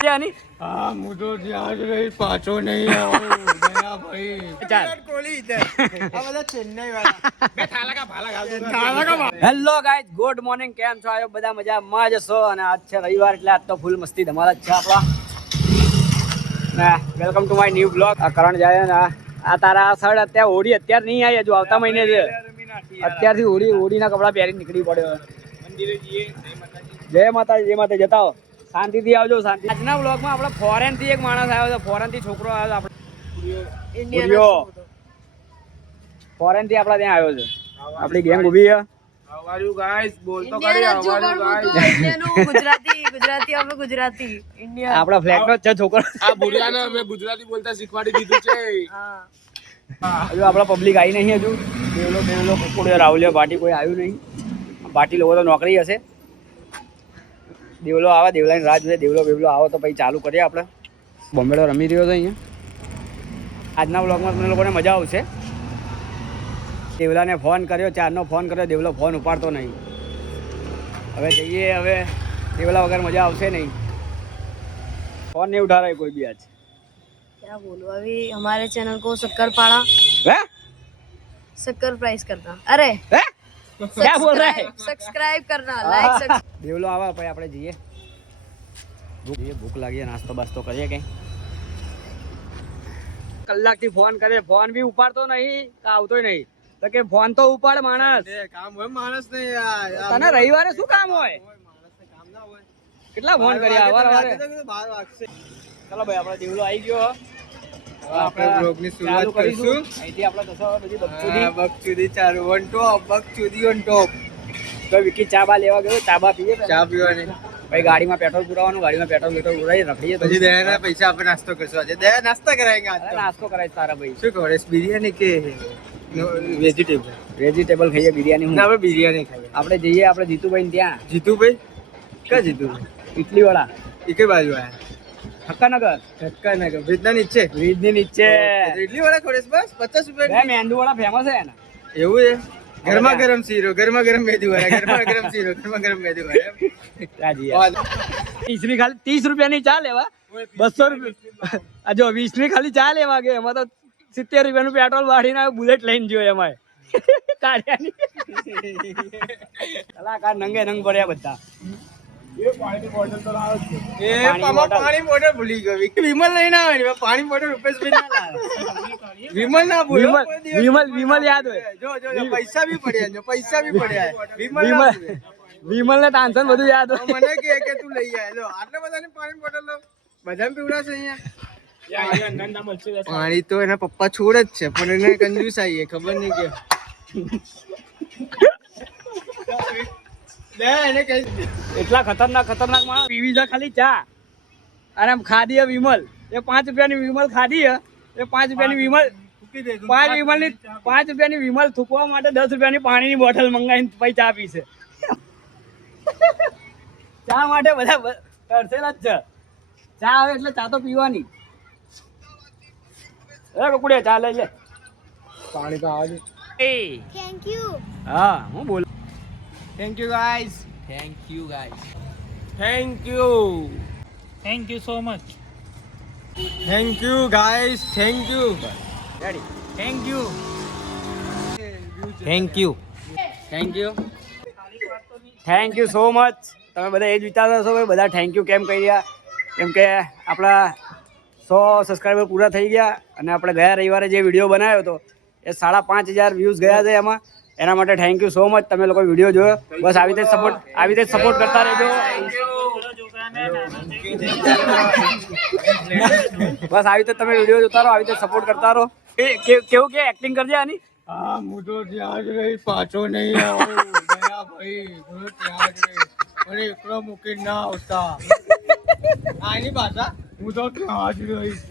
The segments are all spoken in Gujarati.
ત્યાંની હા હું તો ત્યાં જ રહી પાછો નહીં આવું દયા ભાઈ ચાલ કોહલી ઇધર આ બધા ચેન્નઈ વાળા મે થાલા કા ભાલા હેલો ગાઈઝ ગુડ મોર્નિંગ કેમ છો આયો બધા મજામાં જ છો અને આજ છે રવિવાર એટલે આજ તો ફૂલ મસ્તી ધમાલ જ છે આપણા ને welcome to my new blog આ કરણ જાય ને આ તારા સડ અત્યારે હોળી અત્યારે નહીં આવી હજુ આવતા મહિને છે અત્યારથી હોળીના કપડા પહેરી નીકળી પડ્યો મંદિરે જઈએ જય માતાજી જતા હો શાંતિથી આવજો શાંતિ આજના બ્લોગમાં આપણે ફોરેન થી એક માણસ આવ્યો છે ફોરેન થી છોકરો આવ્યો આપણે ઇન્ડિયા ફોરેન થી આપણા ત્યાં આવ્યો છે આપણી ગેંગ ઊભી છે હવારું ગાઈસ બોલતો કરી હવારું ગાઈસ ગુજરાતી અમે ગુજરાતી ઇન્ડિયા આપણા ફ્લેટ નો જ છે છોકરો આ ભુરિયાને અમે ગુજરાતી બોલતા શીખવાડી દીધું છે હજુ આપણા પબ્લિક આવી નહીં હજુ બેવલો પકોડ્યો રાહુલિયો બાટી કોઈ આવ્યું નહીં બાટી લોકો તો નોકરી હશે દેવલો આવે દેવલાની રાહ જોઈએ દેવલો આવો તો પછી ચાલુ કરીએ આપણે બોમ્બેડો રમી રહ્યો છે અહીંયા આજના બ્લોગમાં તમને લોકોને મજા આવશે દેવલાને ફોન કર્યો ચારનો ફોન કર્યો દેવલો ફોન ઉપાડતો નહીં હવે જઈએ હવે દેવલા વગર મજા આવશે નહીં ફોન નહીં ઉઠા रहा कोई भी आज क्या बोलूं अभी हमारे चैनल को शक्करपारा है सरप्राइज करना अरे है क्या बोल रहा है सब्सक्राइब करना लाइक દેવલો આવે પછી આપણે જઈએ ભૂખ લાગી નાસ્તો બાસ્તો કરીએ કઈ કલાકથી ફોન કરે ફોન બી ઉપાડતો નહીં કે આવતોય નહીં તો કે ફોન તો ઉપાડ માણસ કામ હોય માણસ ને યાર તને રવિવારે શું કામ હોય કામ ના હોય કેટલા ફોન કર્યા વારે 12 વાગશે ચલો ભાઈ આપણો દેવલો આવી ગયો આપણે બ્લોગ ની શરૂઆત કરીશું અહીંથી આપણે દસો બધી બકચુદી બકચુદી ચાલુ ઓન ટોપ બકચુદી ઓન ટોપ તો વિકી ચા બા લેવા ગયો ચા બા પીએ ચા પીવાની ભાઈ ગાડીમાં પેટ્રોલ પુરાવાનું ગાડીમાં પેટ્રોલ પુરાવી રખડીએ પછી દયાના પૈસા આપણે નાસ્તો કરશું આજે દયા નાસ્તા કરાયેંગે આજ તો નાસ્તો કરાય તારા ભાઈ શું કહો બિરયાની કે વેજીટેબલ ખાઈએ બિરયાની ના આપણે બિરયાની ખાઈએ આપણે જઈએ આપણે જીતુભાઈ ત્યાં જીતુભાઈ ક્યાં જીતુભાઈ ઇટલી વાળા એ કઈ બાજુ આયા હક્કાનગર બ્રિજના નીચે બ્રિજની નીચે ઇડલી વાળા ખોડેસ બસ 50 રૂપિયા મેંદુ વાળા ફેમસ છે ને એવું છે ગરમા ગરમ શીરો ગરમા ગરમ મેદુ વાળા ગરમા ગરમ શીરો ગરમા ગરમ મેદુ વાળા 30 ની ખાલી 30 રૂપિયાની ચા લેવા 200 રૂપિયા જો 20 ની ખાલી ચા લેવા ગયો એમાં તો 70 રૂપિયાનું પેટ્રોલ વાળીને બુલેટ લઈને જોયો એમાં કાઢ્યાની કલાકાર નંગે નંગ પડ્યા બધા પાણી બોટલ ભૂલી ગયો વિમલ લઈને આવે ને પાણી બોટલ રૂપેશભાઈ ના લાવે વિમલ ના ભૂલો વિમલ યાદ હોય જો પૈસા બી પડ્યા વિમલ ને ટાન્સન બધું યાદ હોય મને કે તું લઈ આય લો આટલા બધાની પાણી બોટલ બધાને પીવડાશે અહીંયા પાણી તો એના પપ્પા છોડ જ છે પણ એને કંજૂસ આવીએ ખબર નહીં કે એટલા ખતરનાક માણસ પીવી છે ખાલી ચા અને ખાધી વિમલ એ 5 રૂપિયાની વિમલ ખાધી એ 5 રૂપિયાની વિમલ 5 રૂપિયાની વિમલ થૂકવા માટે 10 રૂપિયાની પાણીની બોટલ મંગાવીને પછી ચા પીશે ચા માટે બધા તરસેલા જ છે ચા આવે એટલે ચા તો પીવાની કુકુડિયા ચા લઈ લે પાણી તો આવે थैंक यू હા હું બોલ thank you guys thank you guys thank you so much thank you guys thank you ready thank you so much તમે બધા એ જ વિચારતા છો કે બધા થેન્ક યુ કેમ કહી રહ્યા કેમ કે આપણા 100 સબસ્ક્રાઈબર પૂરા થઈ ગયા અને આપણે ગયા રવિવારે જે વિડીયો બનાવ્યો હતો એ 5,500 વ્યૂઝ ગયા છે એમાં એના માટે થેન્ક યુ સો મચ તમે લોકો વિડીયો જોયો બસ આવી રીતે સપોર્ટ કરતા રહેજો બસ આવી રીતે તમે વિડીયો જોતા રહો આવી રીતે સપોર્ટ કરતા રહો કેવું કે એક્ટિંગ કરજે આની હા હું તો ત્યાં જ રહી પાછો નહીં આવું દયા ભાઈ હું ત્યાં જ રહી મને એકલો મૂકીને ના આવતા આની ભાષા હું તો ત્યાં જ રહીશ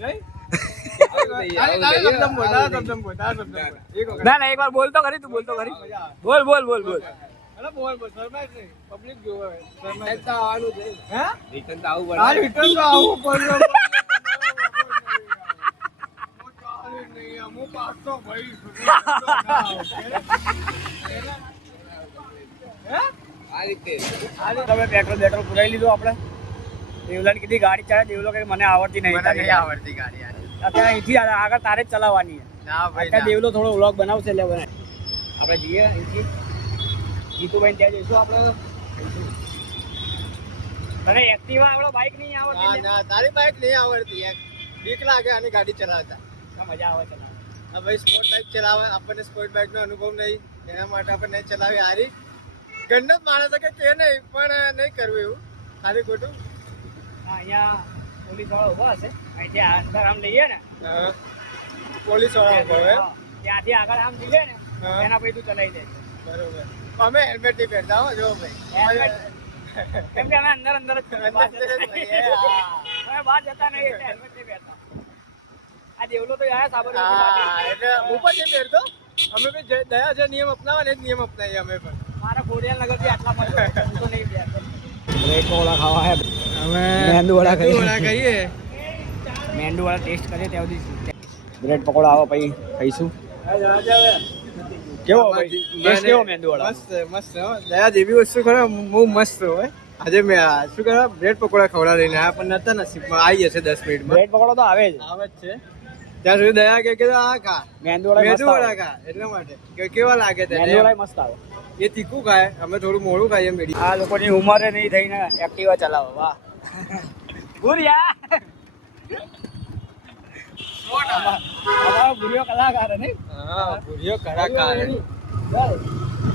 ના એક વાર બોલ તો ખરી તું બોલ તો ખરી બોલ બોલ શરમાય છે પબ્લિક જોવે શરમાય તો આવવાનું છે હે રિટર્ન તો આવું પડે રિટર્ન તો આવું પડે હું પાછો ભાઈ તમે પેટ્રોલ પુરાઈ લીધું આપણે દેવલાને કીધી ગાડી ચલાવે, દેવલો કે મને આવડતી નહીં. મને નહીં આવડતી ગાડી યાર. અત્યારે અહીંથી આગળ તારે જ ચલાવવાની છે. ના ભાઈ અત્યારે દેવલો થોડો વ્લોગ બનાવશે એટલે બનાય. આપણે જઈએ અહીંથી જીતુભાઈ ત્યાં જઈશું આપણે. અને એક્ટિવા આપણો બાઇક નહીં ના આવડતી. ના તારી બાઇક નહીં આવડતી યાર. બીક લાગે આની ગાડી ચલાવતા. મજા આવે ચલાવ. આ ભાઈ સ્પોર્ટ બાઇક ચલાવે, આપણને સ્પોર્ટ બાઇક નો અનુભવ નહીં, એના માટે આપણે નહીં ચલાવી. હારી ગણત માણસ કે નહીં, પણ નહીં કરવું એવું ખાલી ખોટું. અહીંયા પોલીસ વાળા ઉભા હશે, અહીંથી અંદર આમ લઈએ ને પોલીસ વાળા ઉભા હોય. ત્યાંથી આગળ આમ જઈએ ને હા. એના પછી તું ચલાવી દે. બરોબર. અમે હેલ્મેટ નહીં પહેરતા હો, જો ભાઈ. કેમ કે અમે અંદર અંદર જ છીએ. બહાર જતા નહીં. અમે બહાર જતા નહીં એટલે હેલ્મેટ નહીં પહેરતા. આ દેવલો તો આયા સાબરમતી હા, માટે. એટલે હું પણ નહીં પહેરતો. અમે બી દયા જે નિયમ અપનાવે ને એ જ નિયમ અપનાવીએ અમે પણ. મારા ખોડિયાલ નગર થી આટલા મળે હું તો નહીં પહેરતો. બ્રેડ પકોડા ખાવા હે. અમે મેંદુવડા ખાઈએ. મેંદુવડા ખાઈએ. મેંદુવાળા ટેસ્ટ કરીએ ત્યાં સુધી બ્રેડ પકોડા આવો પછી ખાઈશું. કેવો ભાઈ ટેસ્ટ કેવો મેંદુવાળા? મસ્ત મસ્ત હો. દયા જેવી વસ્તુ ખરો બહુ મસ્ત હોય. આજે મેં શું કરવા બ્રેડ પકોડા ખવડા લઈને આવ્યા, પણ નતા નસીબમાં. આવી જશે 10 મિનિટમાં. બ્રેડ પકોડો તો આવે જ. આવે જ છે. ત્યાં સુધી દયા કે આ ખા મેંદુવાળા મસ્ત મેંદુવડા આવે. ખા, એટલા માટે કે કેવા લાગે તને. મેંદુવાળા મસ્ત આવે. એ તીખું ખાય, અમે થોડું મોડું ખાઈએ મેડી. આ લોકોની ઉંમરે નહીં થઈને એક્ટિવા ચલાવો. વાહ ગુરિયા અમારો ગુરિયો કલાકાર હે નહીં? હા, ભૂરિયો કલાકાર.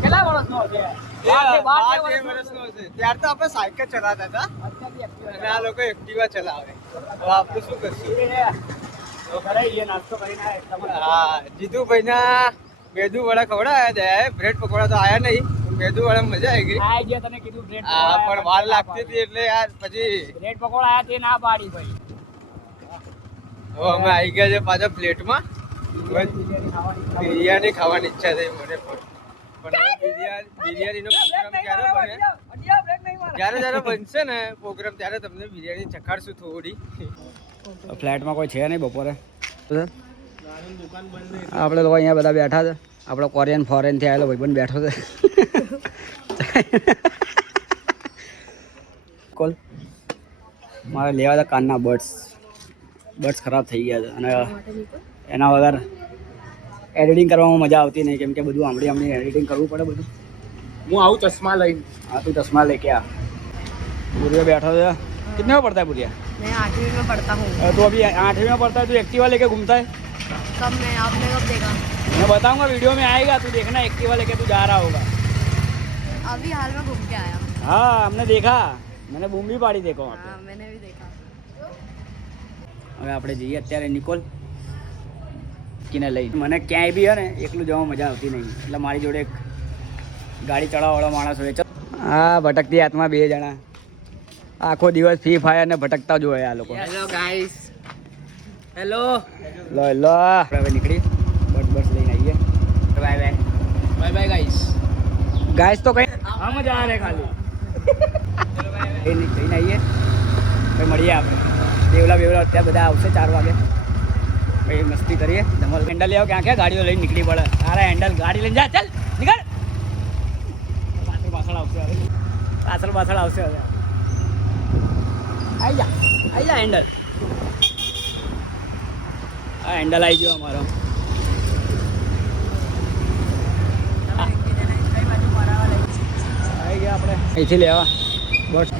કેટલા વર્ષનો છે? વર્ષનો છે. ત્યાર તો આપણે સાયકલ ચલાવતા હતા અને આ લોકો એક્ટિવા ચલાવે. હવે આપણે શું કરશું? નાસ્તો કરીને આયા એટલા હા, જીતુભાઈ ના મેદુ વડા ખવડાયા દયા. બ્રેડ પકોડા તો આયા નહીં. મેદુ વડા મજા આવી ગઈ. આ ગયા તને કીધું બ્રેડ હા, પણ વાર લાગતી હતી એટલે યાર પછી બ્રેડ પકોડા આયા તે ના પાડી ભાઈ. હવે અમે આવી ગયા છે પાછા પ્લેટમાં. બિરયાની ખાવાની ઈચ્છા થઈ મને પણ બિરયાનીનો પ્રોગ્રામ ક્યારે બને? જ્યારે બનશે ને પ્રોગ્રામ ત્યારે તમને બિરયાની ચખાડશું થોડી. ફ્લેટમાં કોઈ છે નહીં બપોરે. આપણે લોકો અહીંયા બધા બેઠા છે. આપણો કોરિયન ફોરેનથી આવેલો ભાઈબંધ બેઠો છે. કોલ મારે લેવા હતા કાનના બર્ડ્સ ખરાબ થઈ ગયા છે અને એના વગર એડિટિંગ કરવામાં મજા આવતી નહીં, કેમ કે બધું આમડી એડિટિંગ કરવું પડે બધું. હું આવું ચશ્મા લઈને. हाँ तू चश्मा लेके आ. बुढ़िया बैठा हुआ है. कितने में पढ़ता है बुढ़िया? मैं 8वीं में पढ़ता हूँ. तो अभी 8वीं में पढ़ता है, तू एक्टिवा लेके घूमता है. कब मैं आपने कब देखा? मैं बताऊंगा वीडियो में आएगा, तू देखना एक्टिवा लेके तू जा रहा होगा. अभी हाल में घूम के आया. हाँ हमने देखा, मैंने बूम भी पाड़ी देखो. हाँ मैंने भी देखा. હવે આપણે જઈએ અત્યારે નિકોલ કિને લઈ. મને ક્યાંય બી હે ને એકલું જવા મજા આવતી નહીં, એટલે મારી જોડે એક ગાડી ચડાવવાળો માણસ હોય છે. હા ભટકતી હાથમાં 2 જણા આખો દિવસ ફ્રી ફાયર ને ભટકતા જ હોય આ લોકો. Hello guys. હેલો. લો લો આપણે હવે નીકળી બસ લઈને આવીએ. Bye bye. Bye bye guys. Guys તો કઈ હમ જ આ રે ખાલી લઈને આવીએ પછી મળીએ આપણે. બેવલા અત્યારે બધા આવશે 4 વાગે. પછી મસ્તી કરીએ. ધમલ હેન્ડલ લેવો ક્યાં ક્યાં ગાડીઓ લઈને નીકળી પડે. અરે હેન્ડલ ગાડી લઈને જા, ચાલ નીકળ. પાછળ આવશે હવે. પાછળ આવશે હવે. આવી જા હેન્ડલ. હા હેન્ડલ આવી ગયો અમારો. આવી ગયા આપણે અહીંથી લેવા બસ.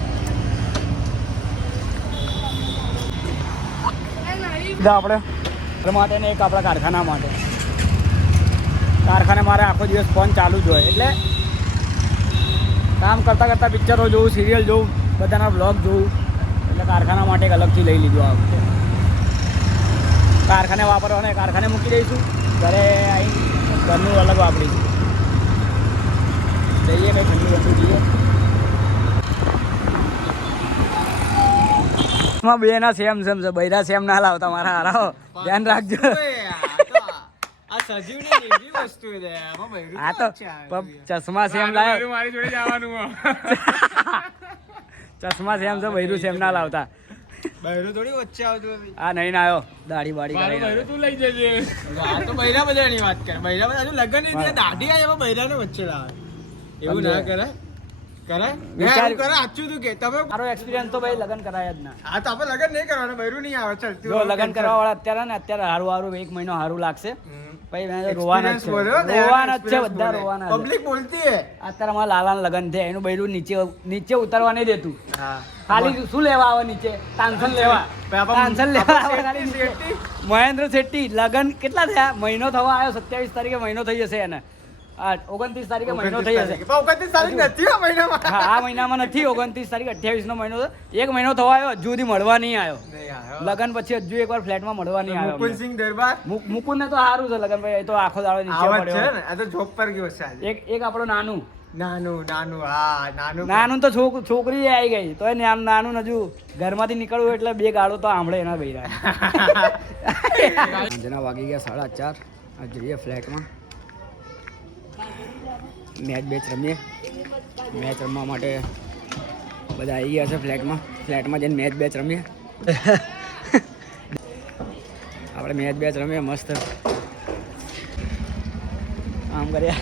આપણે માટે ને એક આપણા કારખાના માટે. કારખાને મારે આખો દિવસ ફોન ચાલુ જ હોય, એટલે કામ કરતાં પિક્ચરો જોઉં, સિરિયલ જોઉં, બધાના બ્લોગ જોઉં, એટલે કારખાના માટે એક અલગથી લઈ લીધું. આ વખતે કારખાને વાપરવાને કારખાને મૂકી દઈશું, ઘરે આવી ઘરનું અલગ વાપરીશું. જઈએ કંઈ ઠંડુ જઈએ. માં બે ના સેમ છે, બૈરા સેમ ના લાવતા મારા હારાઓ, ધ્યાન રાખજો. આ સજીવની એવી વસ્તુ છે આમાં બૈરું. હા તો ચશ્મા સેમ લાવ્યો. મારી જોડે જવાનું. ચશ્મા સેમ છે, બૈરું સેમ ના લાવતા. બૈરું થોડી વચ્ચે આવતું હવે. આ નહીં ના આવ્યો દાઢી બાડી બૈરું કરી. તું લઈ જજે. આ તો બૈરા બજારની વાત કરે. બૈરા બધા હજુ લગન ની દાઢી આવે એમાં બૈરાને વચ્ચે લાવે. એવું ના કરે. કરાય વિચાર- વિચાર કરે સાચું તું કે તમે મારો એક્સપિરિયન્સ તો ભાઈ લગ્ન કરાય જ ના. આ તો આપણે લગન નહીં કરવાના બૈરું નહીં આવે ચાલ જો લગ્ન કરવા વાળા અત્યારે ને અત્યારે હારું 1 મહિનો હારું લાગશે ભાઈ મેં તો રોવાના જ છે. રોવાના જ છે બધા રોવાના છે. પબ્લિક બોલતી હે અત્યારે અમારા લાલાના લગ્ન થયા એનું બૈરું નીચે ઉતરવા નહીં દેતું. હા ખાલી શું લેવા આવે નીચે તાનસન લેવા તાનસન લેવા આવે ખાલી નીચે. મહેન્દ્ર શેટ્ટી લગ્ન કેટલા થયા મહિનો થવા આવ્યો 27 તારીખે મહિનો થઈ જશે એને 29 તારીખે મહિનો થઈ જશે. 29 તારીખ નથી આ મહિનામાં હા આ મહિનામાં નથી 29 તારીખ 28 નો મહિનો છે. 1 મહિનો થવા આવ્યો હજુ સુધી મળવા નહીં આવ્યો. લગ્ન પછી હજુ એકવાર ફ્લેટમાં મળવા નહીં આવ્યો. મુકુંદસિંહ દરબાર મુકુંદ ને તો સારું છે લગ્ન ભાઈ એ તો આખો દાડો નીચે આવત છે પડ્યો. ને આ તો જોબ પર ગયો છે આજે. એક આપણો નાનું નાનું તો છોકરી આવી ગઈ તો નાનું હજુ ઘરમાંથી નીકળવું એટલે 2 ગાળો તો આંભળે એના બૈરા. સાંજના વાગી ગયા 4:30. આ જઈએ ફ્લેટમાં મેચ રમીએ. મેચ રમવા માટે બધા આવી ગયા છે ફ્લેટમાં જઈને મેચ રમીએ. આપણે મેચ રમીએ મસ્ત આમ કર્યા.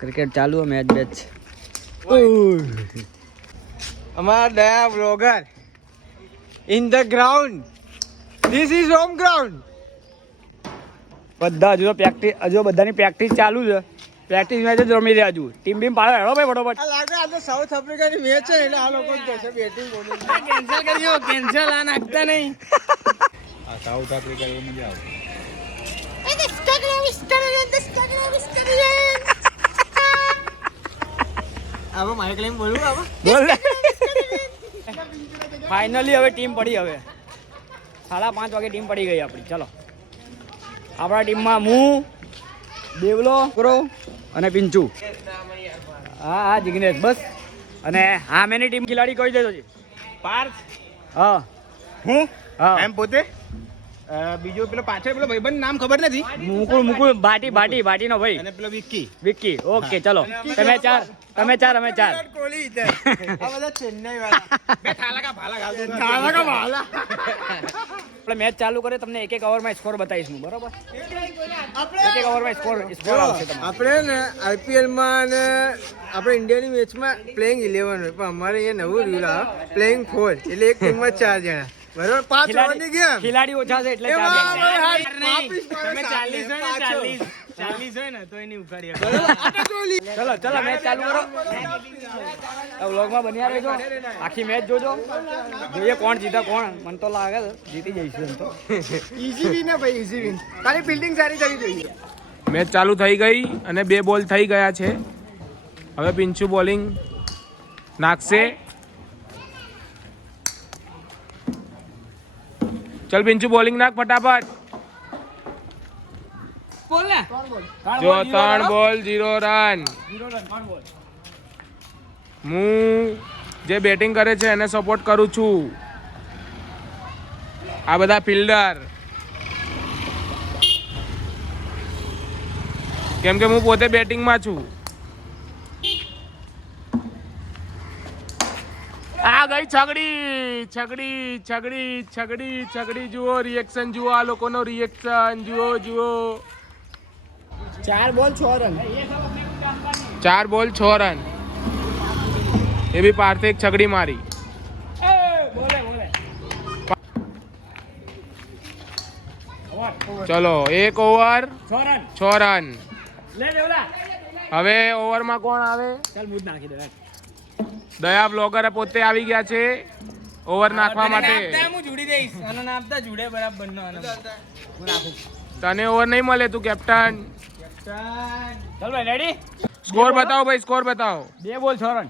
ક્રિકેટ ચાલુ મેચ અમારા દયા blogger in the ground this is home ground. બધા હજુ બધાની પ્રેક્ટિસ ચાલુ છે. પ્રેક્ટિસ મેચ જ રમી રહ્યા હજુ. ટીમ બીમ પાડો હેડો ભાઈ ફટોફટ. આ લાગે આ તો સાઉથ આફ્રિકાની મેચ છે એટલે આ લોકો જશે બેટિંગ બોલિંગ કેન્સલ કર્યો કેન્સલ આ નાખતા નહીં. આ સાઉથ આફ્રિકા એવું મજા આવે. હવે માઇક લઈને બોલું હવે બોલ ફાઇનલી હવે ટીમ પડી. હવે 5:30 વાગે ટીમ પડી ગઈ આપણી. ચલો આપણા ટીમમાં હું દેવલો કરો અને પિંચુ. હા જિગ્નેશ બસ. અને હા મેની ટીમ ખેલાડી કહી દેજો છે. પાર્થ હા હું હા એમ પોતે બીજો પેલો પાછળ પેલો ભાઈબંધ નામ ખબર નથી મુકુલ ભાટીનો ભાઈ અને પેલો વિક્કી વિક્કી. ઓકે ચલો તમે ચાર અમે ચાર. વિરાટ કોહલી ઇધર આ બધા ચેન્નઈ વાળા બે થાલા કા ભાલા આપણે મેચ ચાલુ કરીએ તમને એક ઓવરમાં સ્કોર બતાવીશ હું બરોબર. એક ઓવરમાં સ્કોર આવશે તમારો. આપણે ને આઈપીએલ માં અને આપણે ઇન્ડિયાની મેચમાં પ્લેઇંગ 11 હોય પણ અમારે અહીંયા નવું રૂલ આવે પ્લેઇંગ 4 એટલે એક ટીમમાં 4 જણા બરોબર 5 ઓવરની ગેમ ખેલાડી ઓછા છે એટલે ચાર જણા. ચલો મેચ ચાલુ કરો. વ્લોગમાં બન્યા રહેજો. આખી મેચ જોજો. જોઈએ કોણ જીતે કોણ. મને તો લાગે છે જીતી જઈશું એમ તો. ઈઝી વિન હે ભાઈ ઈઝી વિન ખાલી ફિલ્ડિંગ સારી થવી જોઈએ. મેચ ચાલુ થઈ ગઈ અને 2 બોલ થઈ ગયા છે. હવે પિંચુ બોલિંગ નાખશે. ચલ પિંચુ બોલિંગ નાખ ફટાફટ. જો 3 બોલ 0 રન. હું જે બેટિંગ કરે છે એને સપોર્ટ કરું છું. આ બધા ફિલ્ડર કેમ કે હું પોતે બેટિંગમાં છું. આ ગઈ છગડી જુઓ રિએક્શન જુઓ આ લોકોનો રિએક્શન જુઓ 4 બોલ 6 રન 4 બોલ 6 રન. એ બી પાર્થે એક છગડી મારી. ચલો 1 ઓવર 6 રન. હવે ઓવરમાં કોણ આવે? દયા બ્લોગર પોતે આવી ગયા છે ઓવર નાખવા માટે. તને ઓવર નહીં મળે તું કેપ્ટન. ચાલ ભાઈ રેડી. સ્કોર બતાવો ભાઈ સ્કોર બતાવો. 2 બોલ 6 રન.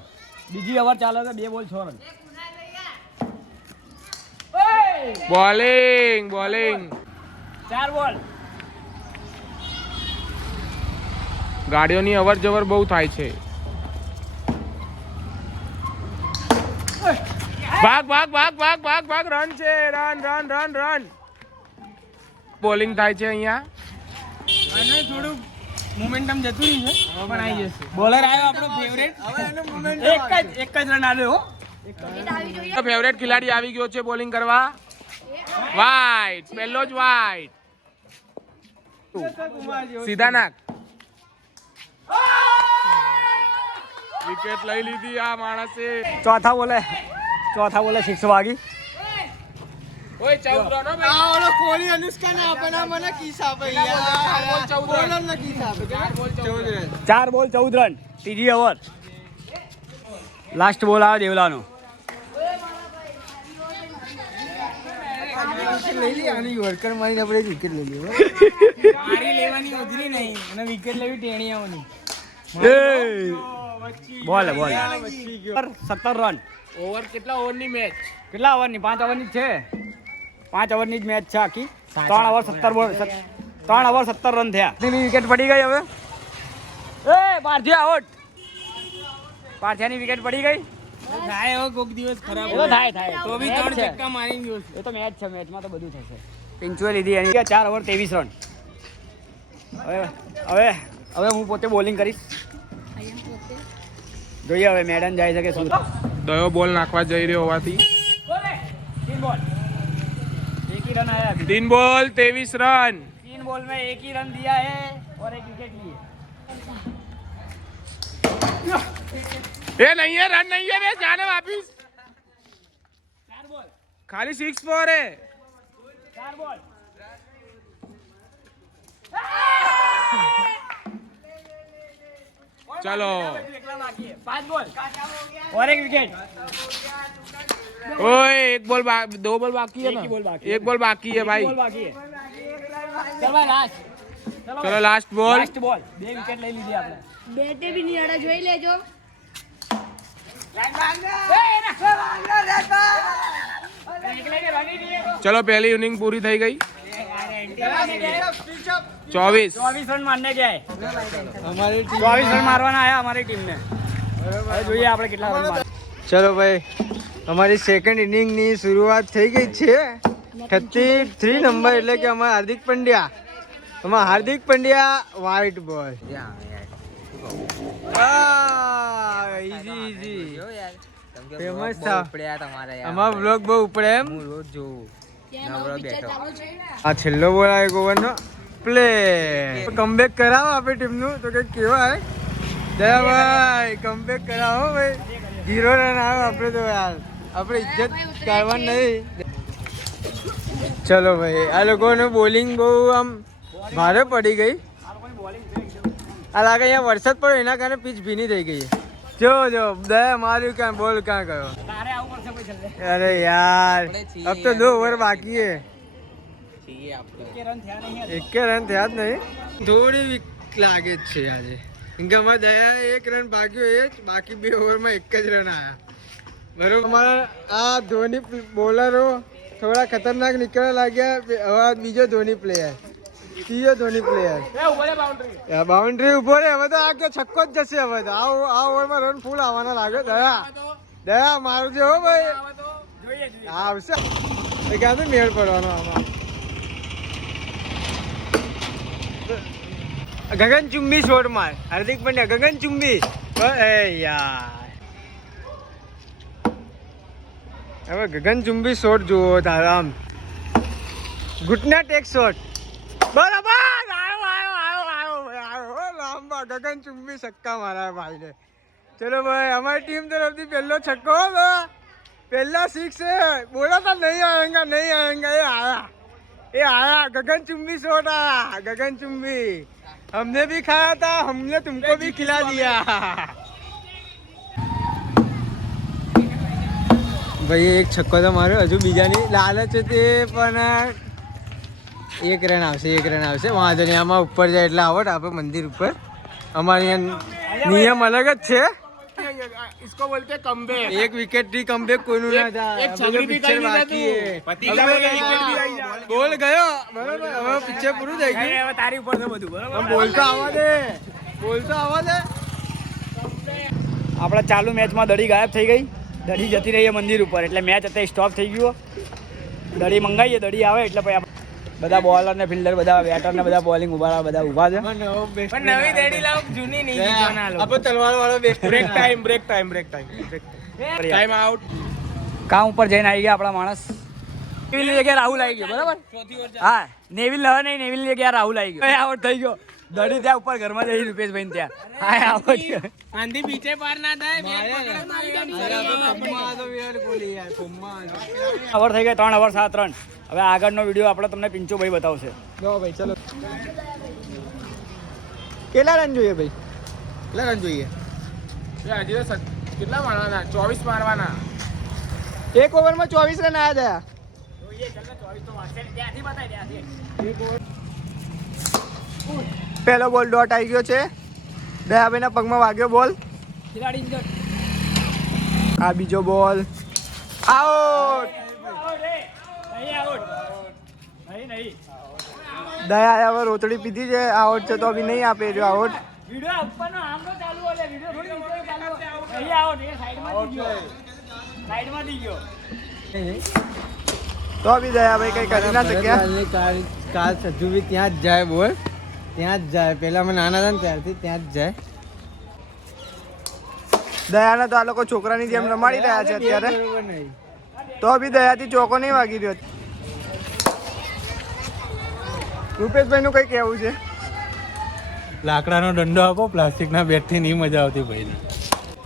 બીજી ઓવર ચાલે છે 2 બોલ 6 રન. બોલિંગ 4 બોલ. ગાડીઓની અવર જવર બહુ થાય છે. ભાગ રન છે રન. બોલિંગ થાય છે અહીંયા. અને થોડું મોમેન્ટમ જતું રહ્યું છે પણ આવી જશે. બોલર આવ્યો આપણો ફેવરેટ હવે એનો મોમેન્ટમ એક જ રન આવ્યો. ફેવરેટ ખેલાડી આવી ગયો છે બોલિંગ કરવા. વાઇટ પહેલો જ વાઇટ. સીધા નાખ. વિકેટ લઈ લીધી આ માણસે. ચોથા બોલે 6 વાગી. ઓય 14 રન હો ભાઈ. આ ઓલો કોહલી અનુષ્કા ના આપે ના મને કિસ આપે યાર. બોલર ને કિસ આપે. 14 રન. 4 બોલ 14 રન, ત્રીજી ઓવર. લાસ્ટ બોલ આવે દેવલાનો. લઈ લી આની વર્કર મારીને આપણે વિકેટ લઈ લીધો. મારી લેવાની ઉધરી નહીં અને વિકેટ લેવી ટેણીયાઓની. બોલ 17 રન. ઓવર કેટલા ઓવરની મેચ? કેટલા ઓવરની? 5 ઓવરની જ છે. 5 ઓવરની જ મેચ છે આખી. 3 ઓવર 17 બોલ, 3 ઓવર 17 રન થયા. વિકેટ પડી ગઈ હવે. Parthia out. પાર્થિયાની વિકેટ પડી ગઈ. થાય હવે કોક દિવસ ખરાબ એ તો થાય તો બી 3 છક્કા મારી ગયો. એ તો મેચ છે, મેચમાં તો બધું થશે. પિંચુએ લીધી એની 4 ઓવર 23 રન. હવે હું પોતે બોલિંગ કરીશ. જોઈએ હવે મેડમ જાય છે કે શું. દયો બોલ નાખવા જઈ રહ્યો હોવાથી 3 બોલ 1 ही रन आया अभी. 3 બોલ 23 રન. 3 बॉल में 1 ही रन दिया है और 1 विकेट लिए. એ નહીં है रन नहीं है रे, जाने वापिस. 4 बॉल खाली 6 4 है. 4 बॉल. चलो 5 बॉल और 1 विकेट. ओए 1 बॉल 2 बॉल बाकी है एक ना. ही बॉल बाकी 1 बॉल बाकी है भाई. बॉल बाकी है. चल भाई लास्ट. चलो last ball. Last ball 2 wicket ले लीजिए आपने. બેટે બી નિયાડા જોઈ લેજો. चलो पहली इनिंग पूरी થઈ ગઈ. 24 रन मारने गया है. અમારી ટીમ 24 रन मारवाना आया हमारी टीम ने. હવે જોઈએ આપણે કેટલા રન મારે. ચલો ભાઈ અમારી સેકન્ડ ઇનિંગની શરૂઆત થઈ ગઈ છે. 33 નંબર એટલે કે અમારા હાર્દિક પંડ્યા વ્હાઈટ બોલ. ઈઝી ફેમસ થા અમારો બ્લોગ બહુ ઉપડે એમ. આ છેલ્લો બોલ આવે ઓવરનો પ્લે. કમબેક કરાવો આપણે ટીમનું તો કંઈક કેવાય. દયાભાઈ કમબેક કરાવો ભાઈ. 0 રન આવે આપણે તો યાર આપણે ઇજ્જત કરવાની નહીં. ચલો ભાઈ આ લોકોનું બોલિંગ બહુ આમ ભારે પડી ગઈ. આ લાગે અહીંયા વરસાદ પડ્યો એના કારણે પીચ ભીની થઈ ગઈ. જો દયા માર્યું ક્યાં બોલ ક્યાં ગયો. તારે આવું પડશે કોઈ છેલ્લે. અરે યાર अब तो 2 ओवर बाकी है. રન થયા નહીં. એક રન થયા જ નહીં. થોડી વીક લાગે જ છે આજે. કેમ કે અમારે દયા 1 રન ભાગ્યો એ જ, બાકી 2 ઓવરમાં 1 જ રન આવ્યા. બરોબર અમારા આ ધોની બોલરો થોડા ખતરનાક નીકળવા લાગ્યા. હવે બીજો ધોની પ્લેયર, ત્રીજો ધોની પ્લેયર બાઉન્ડ્રી ઉભો રહે. હવે તો આ કે છક્કો જ જશે. હવે તો આ ઓવરમાં રન ફૂલ આવવાના લાગે. દયા મારું જે હો ભાઈ આવશે. ક્યાંથી મેળ પડવાનો આમાં. ગગનચુંબી શોટ માર હાર્દિક પંડ્યા. ગગનચુંબી યાર. હવે ગગનચુંબી શોટ જુઓ તારા. આમ ઘૂંટના ટેક શોટ બરાબર. આવ્યો લાંબા ગગનચુંબી છક્કા મારા ભાઈને. ચલો ભાઈ અમારી ટીમ તરફથી પહેલો છક્કો. पहला 6 है. बोला था नहीं आएगा ये आया. गगनचुंबी शॉट आया. गगनचुंबी हमने भी खाया था, हमने तुमको भी खिला दिया. भाई एक छक्को तो मारो. हजू बीजानी लालच હતી પણ 1 રન આવશે. વાંધો નહીં આમાં ઉપર જાય એટલે આવટ. આપણે મંદિર ઉપર અમારે નિયમ અલગ જ છે. इसको बोलते कमबैक. एक विकेट भी कमबैक કોઈનું ના થાય. એક છગડી બી કઈ નહીં બોલ ગયો બરાબર. હવે પિક્ચર પૂરું થઈ ગયું. હવે તારી ઉપર છે બધું બરાબર. બોલ તો આવવા દે. આપણા ચાલુ મેચમાં દડી ગાયબ થઈ ગઈ. દડી જતી રહી મંદિર ઉપર એટલે મેચ અત્યારે સ્ટોપ થઈ ગયો. દડી મંગાવીએ, દડી આવે એટલે પછી બધા બોલર ને ફિલ્ડર બધા બેટર ને બધા બોલિંગ ઉભા છે. પણ નવી દેડી લાવ જૂની નહીં. આપણે તલવાર વાળો best. Break time time out. કામ ઉપર જઈને આવી ગયા આપણા માણસ. નેવિલની જગ્યાએ રાહુલ આવી ગયો બરાબર. હા નેવિલ હવે નહીં, નેવિલની જગ્યાએ રાહુલ આવી ગયો. આઉટ થઈ ગયો. દડી ત્યાં ઉપર ઘરમાં જઈ રૂપેશભાઈ ત્યાં હા આવો જ. આંધી બીચે પાર ના થાય ઓવર થઈ ગયા 3 ઓવર 7 રન. હવે આગળનો વિડીયો આપણે તમને પિંચુભાઈ બતાવશે. લો ભાઈ ચલો કેટલા રન જોઈએ ભાઈ કેટલા રન જોઈએ હજી તો કેટલા મારવાના 24 મારવાના. એક ઓવરમાં 24 રન આવ્યા પહેલો બોલ ડોટ આવી ગયો છે દયાભાઈના પગમાં વાગ્યો બોલ આ બીજો બોલ આઉટ દયા હવે રોતડી પીધી છે આઉટ છે તો અભી નહીં આપે જો આઉટ વિડિયો આપવાનો આમનો ચાલુ હોય વિડિયો થોડી નીચે ચાલુ અહીં આવો એ સાઈડમાં થઈ ગયો તો અભી દયાભાઈ કઈ કરી ના શક્યા કાલ સજ્જુ બી ત્યાં જ જાય બોલ ત્યાં જ જાય પેલા અમે નાના હતા ને ત્યારથી ત્યાં જ જાય દયાને તો આ લોકો છોકરાની જેમ રમાડી રહ્યા છે અત્યારે તો બી દયાથી ચોકો નહીં વાગી રહ્યો રૂપેશભાઈ નું કઈ કેવું છે લાકડાનો દંડો આપો પ્લાસ્ટિકના બેટથી નહીં મજા આવતી ભાઈ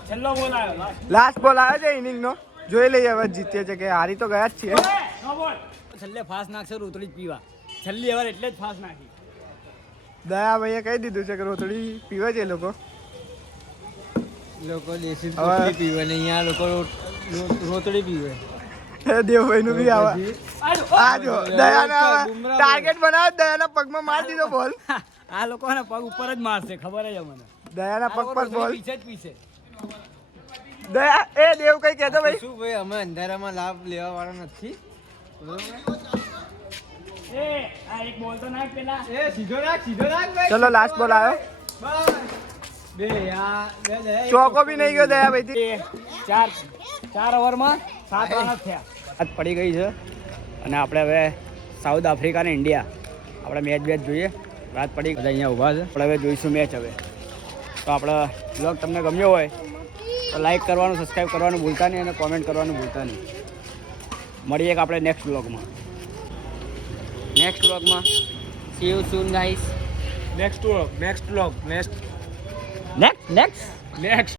છેલ્લો બોલ આવ્યો લાસ્ટ બોલ આવ્યો છે ઇનિંગનો જોઈ લઈએ હવે જીતે છે કે હારી તો ગયા જ છીએ નો બોલ છેલ્લે ફાસ્ટ નાખશે રોતડી જ પીવા છેલ્લી ઓવર એટલે જ ફાસ્ટ નાખી દયાભાઈએ કહી દીધું છે કે રોતડી પીવે છે એ લોકો લોકો દેશી હવે- કુસ્તી પીવે ને અહીંયા લોકો રોતડી પીવે દેવભાઈ નું બી આવે આ જો દયાના ટાર્ગેટ બનાવ્યો દયાના પગમાં માર દીધો બોલ આ લોકોના પગ ઉપર જ મારશે ખબર જ મને દયાના પગ પર બોલ પીછે જ પીછે દયા એ દેવ કઈ કહેતો ભાઈ શું ભાઈ અમે અંધારામાં લાભ લેવા વાળા નથી એ આ એક બોલ તો નાખ પેલા સીધો નાખ ભાઈ ચલો લાસ્ટ બોલ આવ્યો ચોકો બી નહીં ગયો દયાભાઈ થી ચાર ઓવરમાં 7 રન જ થયા આજ પડી ગઈ છે અને આપણે હવે સાઉથ આફ્રિકા અને ઇન્ડિયા આપણે મેચ જોઈએ રાત પડી બધા અહીંયા ઊભા છે આપણે હવે જોઈશું મેચ હવે તો આપણો બ્લોગ તમને ગમ્યો હોય તો લાઈક કરવાનું સબસ્ક્રાઈબ કરવાનું ભૂલતા નહીં અને કોમેન્ટ કરવાનું ભૂલતા નહીં મળીએ એક આપણે નેક્સ્ટ બ્લોગમાં C you soon guys next vlog next